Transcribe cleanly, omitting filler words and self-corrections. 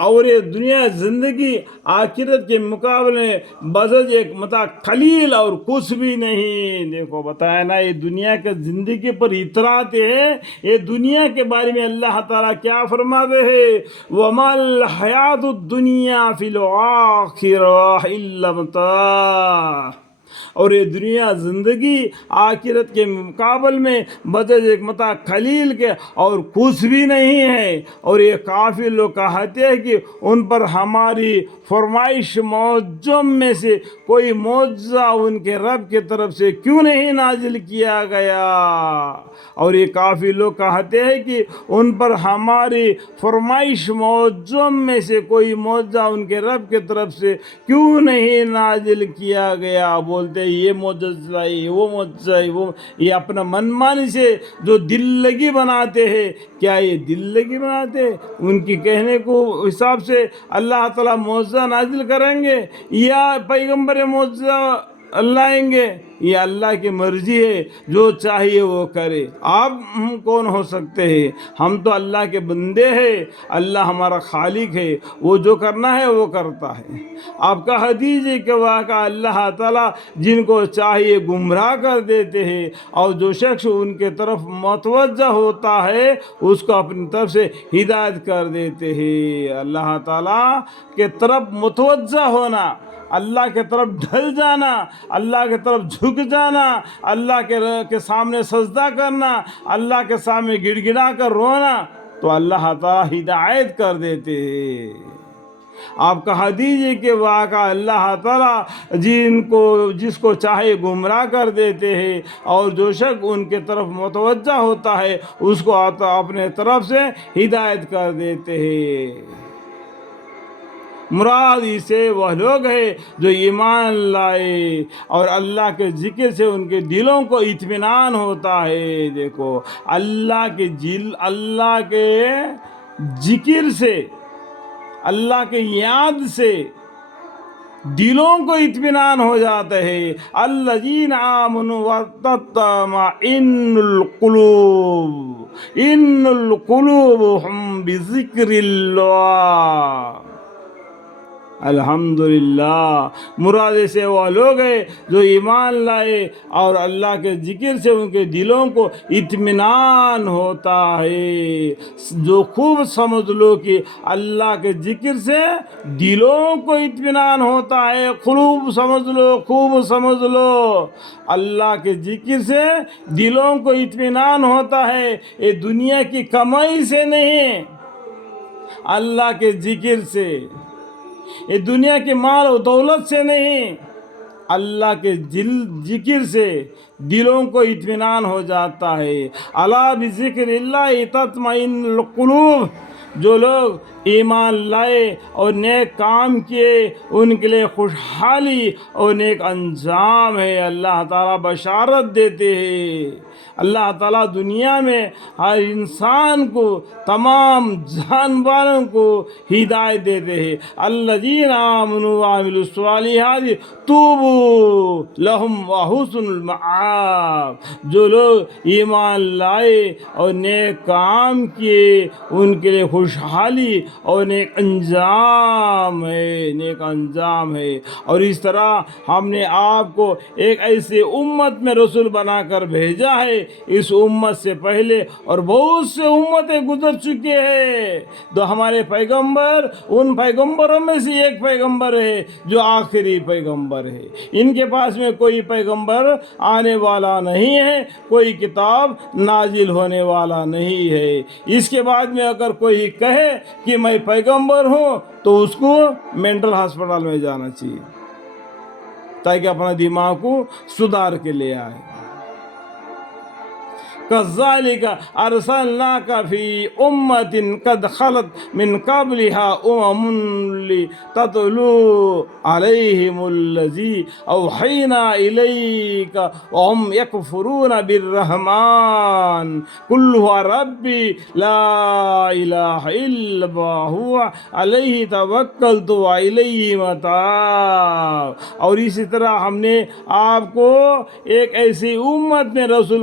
اور یہ دنیا زندگی آخرت کے مقابلے میں بجز ایک متاع قلیل اور کچھ بھی نہیں. دیکھو بتایا نا یہ دنیا کے زندگی پر اتراتے ہیں. یہ دنیا کے بارے میں اللہ تعالیٰ کیا فرماتے ہیں؟ وَمَا الْحَيَاةُ الدُّنْيَا فِي الْآخِرَةِ إِلَّا مَتَاعٌ. اور یہ دنیا زندگی آخرت کے مقابل میں بجز ایک متاع قلیل کے اور کچھ بھی نہیں ہے. اور یہ کافی لوگ کہتے ہیں کہ ان پر ہماری فرمائش معجم میں سے کوئی معجزہ ان کے رب کی طرف سے کیوں نہیں نازل کیا گیا. اور یہ کافی لوگ کہتے ہیں کہ ان پر ہماری فرمائش معجم میں سے کوئی معجزہ ان کے رب کی طرف سے کیوں نہیں نازل کیا گیا. بولتے یہ معجزہ ہے، وہ معجزہ ہے، وہ یہ اپنا من مانی سے جو دل لگی بناتے ہیں. کیا یہ دل لگی بناتے ہیں؟ ان کی کہنے کو حساب سے اللہ تعالیٰ معجزہ نازل کریں گے یا پیغمبر معجزہ لائیں گے؟ یہ اللہ کی مرضی ہے، جو چاہیے وہ کرے. آپ ہم کون ہو سکتے ہیں؟ ہم تو اللہ کے بندے ہیں. اللہ ہمارا خالق ہے، وہ جو کرنا ہے وہ کرتا ہے. آپ کا حدیث ہے کہ واقعہ اللہ تعالیٰ جن کو چاہیے گمراہ کر دیتے ہیں، اور جو شخص ان کے طرف متوجہ ہوتا ہے اس کو اپنی طرف سے ہدایت کر دیتے ہیں. اللہ تعالیٰ کے طرف متوجہ ہونا، اللہ کے طرف ڈھل جانا، اللہ کے طرف جھک جانا، اللہ کے سامنے سجدہ کرنا، اللہ کے سامنے گڑ گڑا کر رونا، تو اللہ تعالیٰ ہدایت کر دیتے ہیں. آپ کہا دیجئے کہ واقعہ اللہ تعالیٰ جس کو چاہے گمراہ کر دیتے ہیں، اور جو شخص ان کے طرف متوجہ ہوتا ہے اس کو اپنے طرف سے ہدایت کر دیتے ہیں. مراد اسے وہ لوگ ہیں جو ایمان لائے اور اللہ کے ذکر سے ان کے دلوں کو اطمینان ہوتا ہے. دیکھو اللہ کے ذکر سے، اللہ کے یاد سے دلوں کو اطمینان ہو جاتا ہے. الذین آمنوا وتطمئن القلوب ان القلوب بذکر اللہ. الحمدللہ. مراد سے وہ لوگ ہیں جو ایمان لائے اور اللہ کے ذکر سے ان کے دلوں کو اطمینان ہوتا ہے. جو خوب سمجھ لو کہ اللہ کے ذکر سے دلوں کو اطمینان ہوتا ہے. خوب سمجھ لو، خوب سمجھ لو. اللہ کے ذکر سے دلوں کو اطمینان ہوتا ہے. یہ دنیا کی کمائی سے نہیں، اللہ کے ذکر سے. یہ دنیا کے مال و دولت سے نہیں، اللہ کے ذکر سے دلوں کو اطمینان ہو جاتا ہے. الا بذکر اللہ تطمئن القلوب. جو لوگ ایمان لائے اور نیک کام کیے ان کے لیے خوشحالی اور نیک انجام ہے. اللہ تعالیٰ بشارت دیتے ہیں. اللہ تعالیٰ دنیا میں ہر انسان کو، تمام جانوروں کو ہدایت دیتے ہیں. الذین آمنوا وعملوا الصالحات طوبی لہم وحسن المآب. جو لوگ ایمان لائے اور نیک کام کیے ان کے لیے خوشحالی اور نیک انجام ہے، نیک انجام ہے. اور اس طرح ہم نے آپ کو ایک ایسے امت میں رسول بنا کر بھیجا ہے. اس امت سے پہلے اور بہت سے امتیں گزر چکے ہیں. تو ہمارے پیغمبر ان پیغمبروں میں سے ایک پیغمبر ہے جو آخری پیغمبر ہے. ان کے پاس میں کوئی پیغمبر آنے والا نہیں ہے، کوئی کتاب نازل ہونے والا نہیں ہے. اس کے بعد میں اگر کوئی کہے کہ میں پیغمبر ہوں تو اس کو مینٹل ہاسپٹل میں جانا چاہیے تاکہ اپنا دماغ کو سدھار کے لے آئے. كذلك أرسلناك في أمة قد خلت من قبلها لتتلو عليهم الذي أوحينا إليك وهم يكفرون بالرحمن قل هو ربي لا إله إلا هو عليه توكلت وإليه متاب. اور اسی طرح ہم نے آپ کو ایک ایسی امت میں رسول